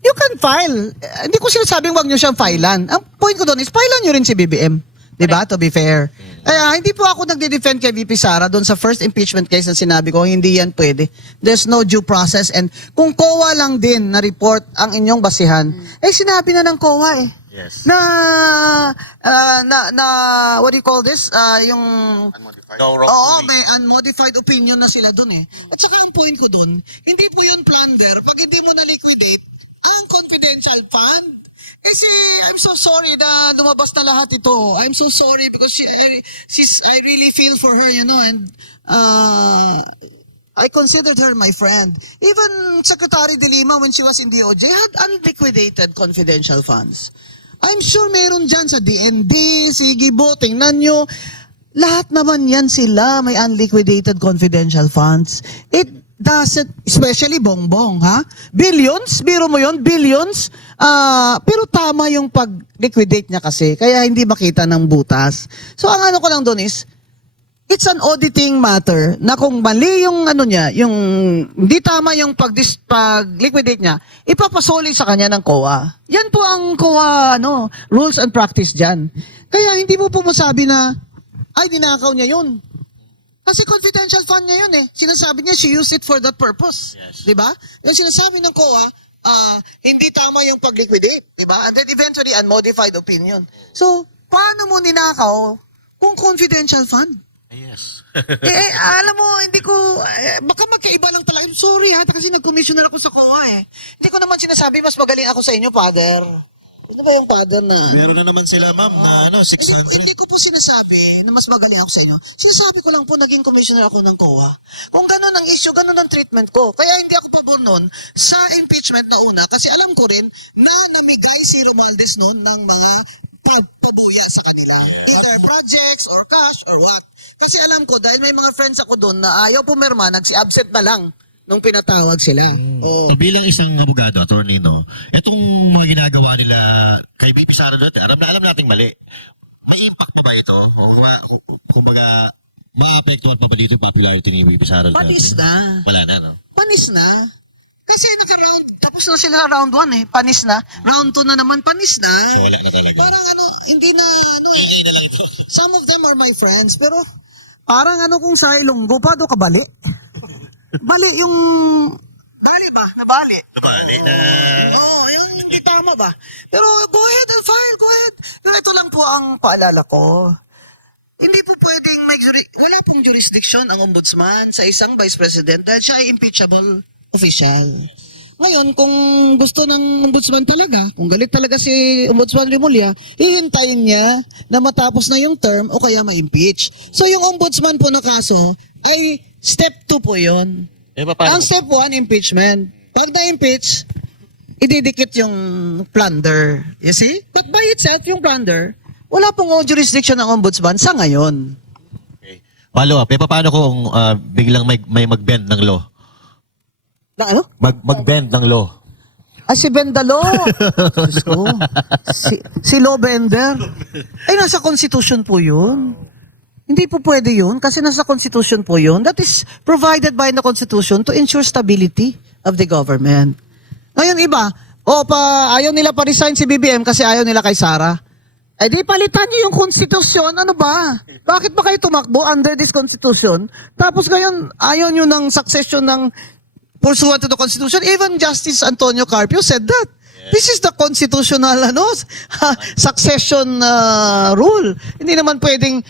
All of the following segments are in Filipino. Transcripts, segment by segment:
You can file. Hindi ko sinasabing wag nyo siyang filean. Ang point ko doon is filean nyo rin si BBM. Diba? To be fair. Kaya hindi po ako nagde-defend kay VP Sara doon sa first impeachment case na sinabi ko, hindi yan pwede. There's no due process. And kung COA lang din na report ang inyong basihan, sinabi na ng COA eh. Yes. What do you call this? Yung No wrong. Oo, may unmodified opinion na sila dun eh. At saka ang point ko dun, hindi po yun plunder pag hindi mo na-liquidate ang confidential fund. Kasi I'm so sorry na lumabas na lahat ito. I'm so sorry because I really feel for her, you know, and I considered her my friend. Even Secretary De Lima, when she was in DOJ, had unliquidated confidential funds. I'm sure meron dyan sa DND, sige bo, tingnan nyo. Lahat naman yan sila may unliquidated confidential funds. It doesn't, especially Bongbong, ha? Billions, biro mo yon, billions. Pero tama yung pag-liquidate niya kasi, kaya hindi makita ng butas. So ang ano ko lang doon is, it's an auditing matter na kung mali yung ano niya, yung hindi tama yung pag-liquidate niya, ipapasoli sa kanya ng COA. Yan po ang COA rules and practice diyan. Kaya hindi mo po masabi na ay dinakaw niya yun. Kasi confidential fund niya yun eh. Sinasabi niya she used it for that purpose. Yes. 'Di ba? Yung sinasabi ng COA, hindi tama yung pag-liquidate, 'di ba? And then eventually unmodified opinion. So, paano mo ninakaw kung confidential fund? Yes. Alam mo, hindi ko, baka magkaiba lang talaga. Sorry ha, kasi nag-commissioner ako sa COA eh. Hindi ko naman sinasabi, mas magaling ako sa inyo, father. Ano ba yung father na? Meron na naman sila, ma'am, na 600. Hindi ko po sinasabi na mas magaling ako sa inyo. Sinasabi ko lang po, naging commissioner ako ng COA. Kung gano'n ang issue, gano'n ang treatment ko. Kaya hindi ako pabor nun sa impeachment na una. Kasi alam ko rin na namigay si Romualdez noon ng mga pagpabuya sa kanila. Either projects or cash or what. Kasi alam ko, dahil may mga friends ako doon na ayaw pumirma, nagsi-absent na lang nung pinatawag sila. Oh. Bilang isang abogado, attorney, no, itong mga ginagawa nila kay VP Sara dati, alam nating mali. May impact na ba ito? Kumbaga, maapektuhan pa ba dito yung popularity ni VP Sara dati? Panis na. Wala na, no? Panis na. Kasi naka-round, tapos na sila round 1 eh, panis na. Round 2 na naman, panis na. So, wala na talaga. Parang hindi na, Hindi na lang ito. some of them are my friends, pero parang kung sa Ilonggo pa, do kabali. Bali yung, bali ba? Nabali. Nabali na. Oo, yung hindi tama ba? Pero go ahead and file, go ahead. Pero ito lang po ang paalala ko. Hindi po pwedeng wala pong jurisdiction ang ombudsman sa isang vice president dahil siya ay impeachable official. Ngayon, kung gusto ng ombudsman talaga, kung galit talaga si Ombudsman Remulla, hihintayin niya na matapos na yung term o kaya ma-impeach. So yung ombudsman po na kaso ay step 2 po yun. Ang step 1, impeachment. Pag na-impeach, ididikit yung plunder. You see? But by itself, yung plunder, wala pong jurisdiction ng ombudsman sa ngayon. Okay. Follow up, paano kung biglang may mag-bend ng law? Na ano? Mag-bend ng law. Si Bendalo. Diyos ko. Si Law Bender. Ay, nasa Constitution po yun. Hindi po pwede yun kasi nasa Constitution po yun. That is provided by the Constitution to ensure stability of the government. Ngayon iba, ayaw nila pa-resign si BBM kasi ayaw nila kay Sara. Di palitan niyo yung Constitution. Ano ba? Bakit ba kayo tumakbo under this Constitution? Tapos ngayon, ayaw niyo ng succession ng pursuant to the Constitution. Even Justice Antonio Carpio said that. Yes. This is the constitutional succession rule. Hindi naman pwedeng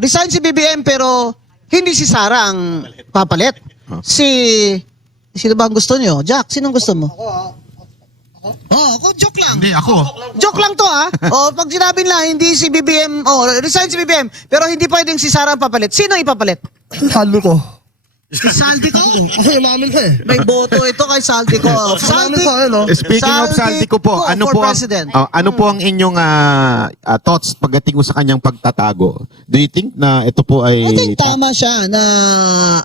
resign si BBM pero hindi si Sara ang papalit. Sino ba ang gusto niyo? Jack, sinong gusto mo? Ako joke lang. Hindi, ako. Joke lang to pag sinabi nila hindi si BBM, resign si BBM pero hindi pwedeng si Sara ang papalit. Sino ipapalit? Saldi ko. Saldi ko? Kasi umamin ka eh. May boto ito kay Saldi ko. Umamin ko ano. Speaking of Saldi ko po, ano po ang inyong thoughts pagdating mo sa kanyang pagtatago? Do you think na ito po ay I think tama siya na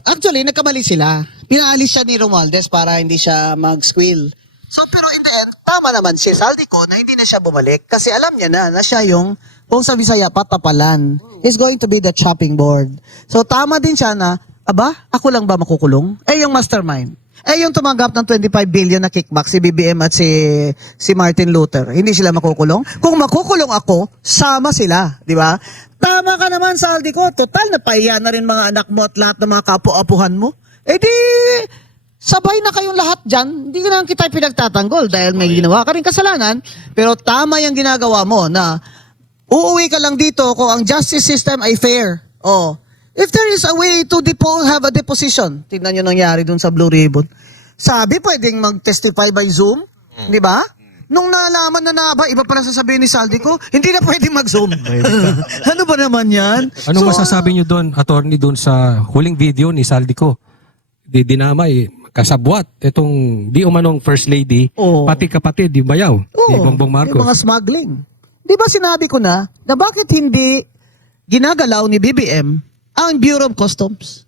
actually nagkamali sila. Pinaalis siya ni Romualdez para hindi siya mag-squill. So pero in the end, tama naman si Saldi ko na hindi na siya bumalik kasi alam niya na siya yung kung sa Visaya patapalan is going to be the chopping board. So tama din siya na aba, ako lang ba makukulong? Yung mastermind. Eh, yung tumanggap ng 25 billion na kickback, si BBM at si Martin Luther, hindi sila makukulong? Kung makukulong ako, sama sila, di ba? Tama ka naman, Saldi ko. Total, napahiya na rin mga anak mo at lahat ng mga kapu-apuhan mo. Eh di, sabay na kayong lahat dyan. Hindi na kita pinagtatanggol dahil may ginawa ka rin kasalanan. Pero tama yung ginagawa mo na uuwi ka lang dito kung ang justice system ay fair. Oh. If there is a way to have a deposition, tingnan nyo nangyari dun sa Blue Ribbon. Sabi, pwedeng mag-testify by Zoom, di ba? Nung nalaman na iba pala sasabihin ni Saldi ko, hindi na pwedeng mag-Zoom. Ano ba naman yan? Anong masasabi niyo doon, attorney, doon sa huling video ni Saldico? Dinamay, kasabwat, itong di umanong First Lady, Oo. pati kapatid, di bayaw, ni Bongbong Marcos. Yung mga smuggling. Di ba sinabi ko na bakit hindi ginagalaw ni BBM ang Bureau of Customs?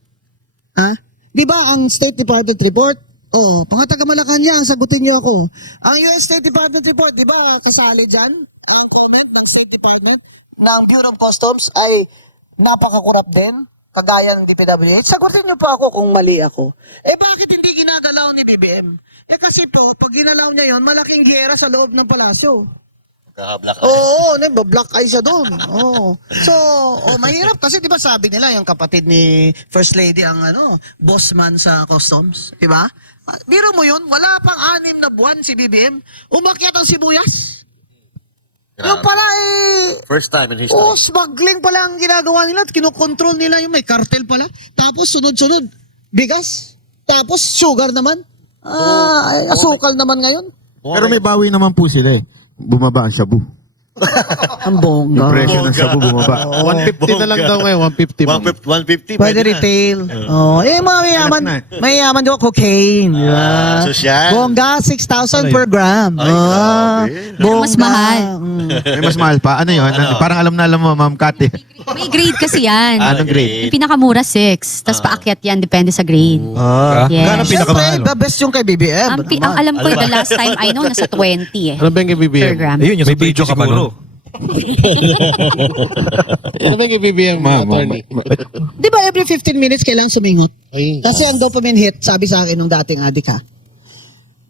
Ha? Di ba ang State Department report? Oh, pangataga Malacanang, sagutin niyo ako. Ang US State Department report, di ba kasali dyan? Ang comment ng State Department ng Bureau of Customs ay napakakurap din, kagaya ng DPWH. Sagutin niyo po ako kung mali ako. Eh bakit hindi ginagalaw ni BBM? Eh kasi po, pag ginalaw niya yon, malaking giyera sa loob ng palasyo. Kahablak. Oo, black eye siya doon. Oo. So, mahirap kasi 'di ba sabi nila yung kapatid ni First Lady ang boss man sa customs, 'di ba? Biro mo 'yun, wala pang 6 na buwan si BBM, umakyat ang sibuyas. Yung pala First time in history. smuggling pala ang ginagawa nila at kinokontrol nila yung may cartel pala. Tapos sunod-sunod, bigas. Tapos sugar naman. Asukal naman ngayon. Pero may bawi naman po sila eh. Bumaba ang shabu. Ang bongga. Yung presyo ng shabu bumaba. 150 na lang daw ngayon, 150. 150. Pwede retail. Mga mayaman. Hanap na Mayaman doon, cocaine. Di ba? Sosyal. Bongga, 6,000 per gram. Ay, grabe. Bongga. Mas mahal. May mas mahal pa. Ano yun? Parang alam na alam mo, Ma'am Kati. May grade kasi yan. Anong grade? Yung pinakamura 6, tapos paakyat yan, depende sa grade. Yes. Gano'ng Siyempre, pinakamahal? the best yung kay BBM. Ang alam ko, the last time I know, nasa 20 eh. Ano ba yung Per BBM? gram. Ayun, yung may video ka pa no? Ano ba yung BBM, attorney? Di ba every 15 minutes kailangan sumingot? Ay, Kasi ang dopamine hit, sabi sa akin nung dating adik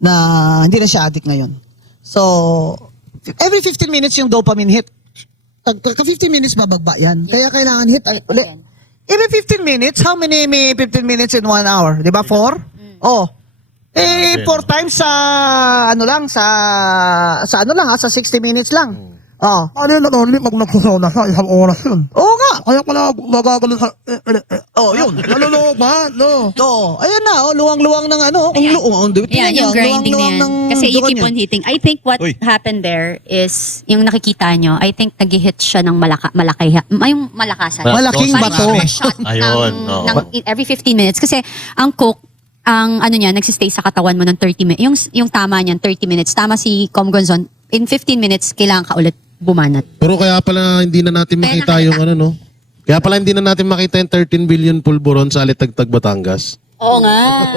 na hindi na siya adik ngayon. So, every 15 minutes yung dopamine hit. Ka 15 minutes babagba yan. Kaya kailangan hit uli. Every 15 minutes, how many may 15 minutes in 1 hour? Di ba? 4? Oh. 4 times sa sa 60 minutes lang. Oh. ano yun, only pag nagsusaw na sa isang oras yun. Oo nga. Kaya pala magagano sa... Oh, yun. Nalulog ba? No. To, ayan na, luwang-luwang ng kung luwang, Yeah, yung grinding na yan. Kasi you keep on hitting. I think what happened there is, yung nakikita nyo, I think nag-hit siya ng yung malakasan. Malaking bato. Parang shot Ayun, every 15 minutes. Kasi ang coke, ang nagsistay sa katawan mo ng 30 minutes. Yung tama niyan, 30 minutes. Tama si Com Gonzon, in 15 minutes, kailangan ka ulit bumanat. Pero kaya pala hindi na natin makita yung no? Kaya pala hindi na natin makita yung 13 billion pulburon sa Alitagtag, Batangas. Oo nga.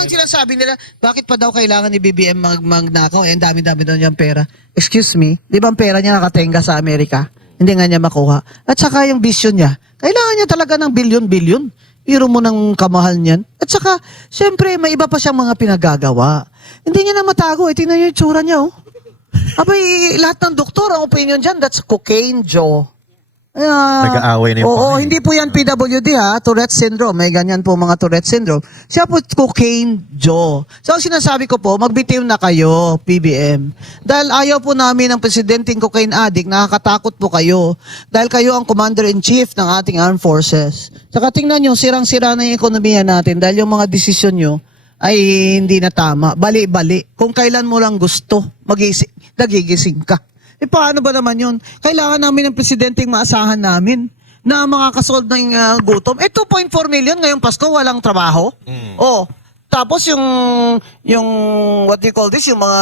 Ang sinasabi nila, bakit pa daw kailangan ni BBM magnakaw? Ang dami-dami daw niyang pera. Excuse me, di ba ang pera niya nakatenga sa Amerika? Hindi nga niya makuha. At saka yung vision niya, kailangan niya talaga ng bilyon-bilyon. Biro mo ng kamahal niyan. At saka, syempre, may iba pa siyang mga pinagagawa. Hindi niya na matago. Tingnan niyo yung tsura niya, oh. Abay, lahat ng doktor, ang opinion dyan, that's cocaine, Joe. Nag-aaway na yung Oo, pamilya. hindi po yan PWD Tourette syndrome. May ganyan po mga Tourette syndrome. Siya po cocaine Joe. So, ang sinasabi ko po, magbitiw na kayo, PBM. Dahil ayaw po namin ng presidenteng cocaine addict, nakakatakot po kayo. Dahil kayo ang commander-in-chief ng ating armed forces. Saka tingnan nyo, sirang-sira na yung ekonomiya natin dahil yung mga desisyon nyo ay hindi na tama. Bali-bali. Kung kailan mo lang gusto, nagigising ka. Paano ba naman yun? Kailangan namin ng presidenteng maasahan namin na makakasolve ng gutom. 2.4 million ngayong Pasko, walang trabaho. Oh, tapos yung what do you call this, yung mga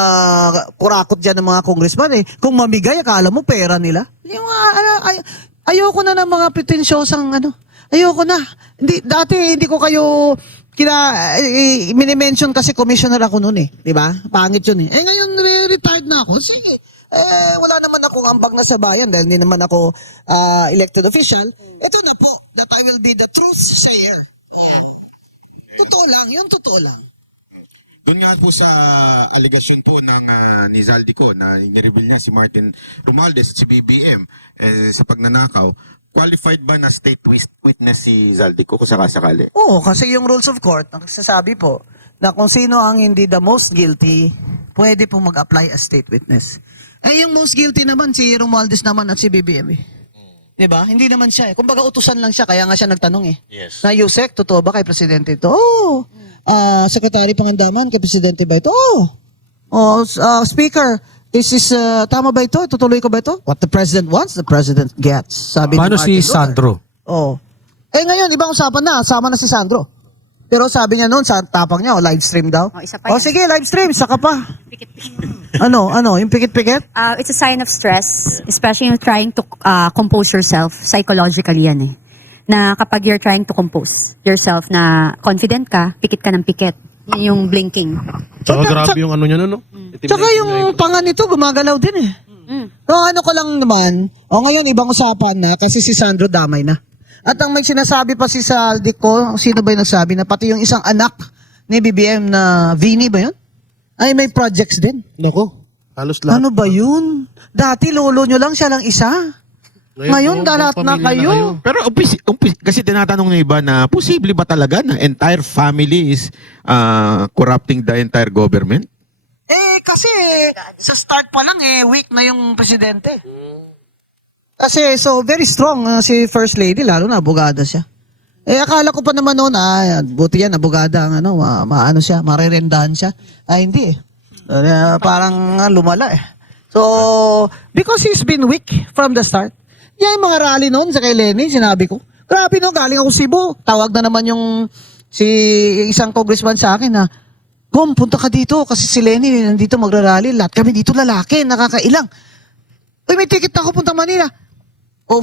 kurakot dyan ng mga congressman kung mamigay, akala mo pera nila. Yung ayoko na ng mga pretensyosang ayoko na. Dati hindi ko kayo minimension kasi commissioner ako noon di ba? Pangit yun ngayon retired na ako. Sige. Wala naman akong ambag na sa bayan dahil hindi naman ako elected official. Ito na po, that I will be the truth sayer. Totoo lang, yun totoo lang. Doon nga po sa aligasyon po ng ni Zaldico na nireveal niya si Martin Romualdez at si BBM sa pagnanakaw, qualified ba na state witness si Zaldico kung sakasakali? Oo, kasi yung rules of court, nagsasabi po na kung sino ang hindi the most guilty, pwede po mag-apply as state witness. Eh, yung most guilty naman, si Romualdez naman at si BBM eh. Diba? Hindi naman siya eh. Kumbaga utusan lang siya, kaya nga siya nagtanong eh. Yes. Na Yusek, totoo ba kay Presidente ito? Oo. Secretary Pangandaman, kay Presidente ba ito? Oo. Speaker, this is, tama ba ito? Tutuloy ko ba ito? What the President wants, the President gets. Sabi Paano ni si Martin Luther. Sandro? Oo. Eh ngayon, ibang usapan na. Sama na si Sandro. Pero sabi niya noon, sa tapang niya, live stream daw. Oh, isa pa yan. Sige, live stream, saka pa. Ano, yung pikit-pikit? It's a sign of stress, especially when trying to compose yourself. Psychologically yan eh. Na kapag you're trying to compose yourself na confident ka, pikit ka ng pikit. Yun yung blinking. Tsaka grabe yung ano niya, no? Tsaka yung pangan nito, gumagalaw din eh. Kung ano ko lang naman, ngayon, ibang usapan na, kasi si Sandro damay na. At ang may sinasabi pa si Zaldico, sino ba yung nagsabi na pati yung isang anak ni BBM na Vinny ba yun? Ay, may projects din. Nako, halos lahat. Ano ba yun? Dati lolo nyo lang, siya lang isa. Ngayon, dalat na kayo. Pero kasi tinatanong ng iba na posible ba talaga na entire family is corrupting the entire government? Kasi sa start pa lang weak na yung presidente. Kasi so very strong si First Lady, lalo na abogada siya. Akala ko pa naman noon, buti yan, abogada ang maano siya, marirendahan siya. Hindi eh. Parang lumala eh. So, because he's been weak from the start. Yan yung mga rally noon sa kay Lenny, sinabi ko. Grabe no, galing ako Cebu. Tawag na naman yung isang congressman sa akin na, Gom, punta ka dito kasi si Lenny nandito magrarally. Lahat kami dito lalaki, nakakailang. Uy, may ticket na ako punta Manila.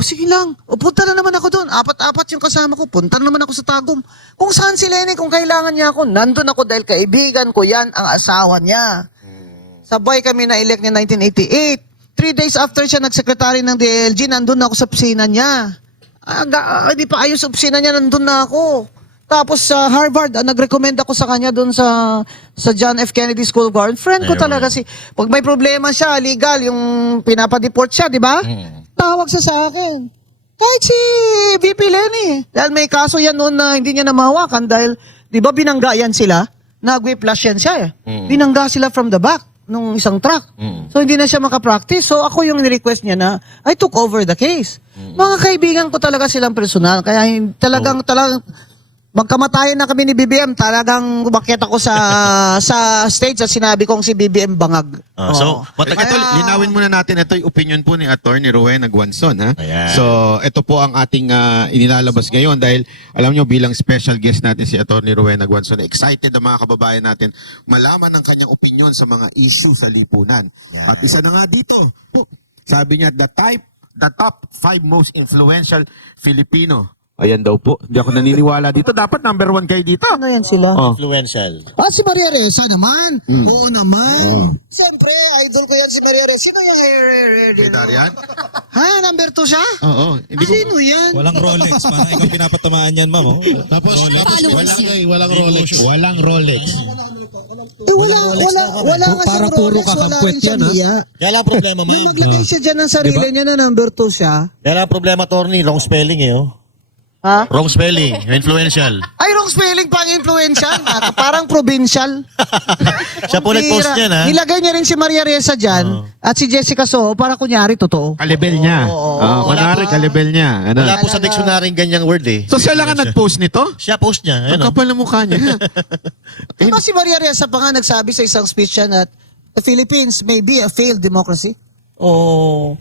Sige lang. Punta na naman ako doon. Apat-apat yung kasama ko. Punta na naman ako sa Tagum. Kung saan si Lenny, kung kailangan niya ako, nandun ako dahil kaibigan ko yan ang asawa niya. Sabay kami na-elect niya 1988. 3 days after siya nagsekretary ng DLG, nandun ako sa opisina niya. Hindi pa ayos sa opisina niya, nandun na ako. Tapos sa Harvard, nag-recommend ako sa kanya doon sa John F. Kennedy School of Government. Friend ko talaga pag may problema siya, legal, yung pinapadeport siya, di ba? Tawag siya sa akin. Kahit si VP Lenny. Dahil may kaso yan noon na hindi niya namahawakan dahil, di ba binangga yan sila? Nag-whiplash yan siya eh. Binangga sila from the back nung isang truck. So hindi na siya makapractice. So ako yung ni-request niya na I took over the case. Mga kaibigan ko talaga silang personal. Kaya talagang magkamatayan na kami ni BBM, talagang umakyat ako sa stage at sinabi kong si BBM bangag. So, Linawin muna natin, ito yung opinion po ni Attorney Rowena Guanzon. Ha? Ayan. So, ito po ang ating inilalabas ngayon dahil alam nyo bilang special guest natin si Attorney Rowena Guanzon, excited ang mga kababayan natin malaman ang kanyang opinion sa mga issue sa lipunan. At isa na nga dito, sabi niya, the top 5 most influential Filipino. Ayan daw po. Hindi ako naniniwala dito. Dapat number 1 kayo dito. Ano yan sila? Influential. Si Maria Ressa naman. Oo naman. Siyempre, idol ko yan si Maria Ressa. Sino yung Darian? number 2 siya? Oo. Hindi ko... Sino yan? Walang Rolex. Parang ikaw pinapatamaan yan, ma'am. Oh. Tapos walang Rolex. Walang Rolex. Wala nga Parang siyang puro Rolex, wala kakampwet rin siyang yan, ha? hiya. Kaya lang problema, Nung ma'am. maglagay siya dyan ng sarili niya na number 2 siya. Kaya lang problema, Attorney. Wrong spelling oh. Ha? Wrong spelling. Influential. Ay, wrong spelling pang influential. Parang provincial. Siya po nag-post niyan, ha? Nilagay niya rin si Maria Ressa dyan at si Jessica Soho para kunyari totoo. Kalibel niya. Kunwari, kalibel niya. Ano? Wala po sa dictionary ganyang word eh. So siya lang ang nag-post nito? Siya post niya. Ang Ano? kapal ng mukha niya. Diba si Maria Ressa pa nga nagsabi sa isang speech siya na the Philippines may be a failed democracy? Oh.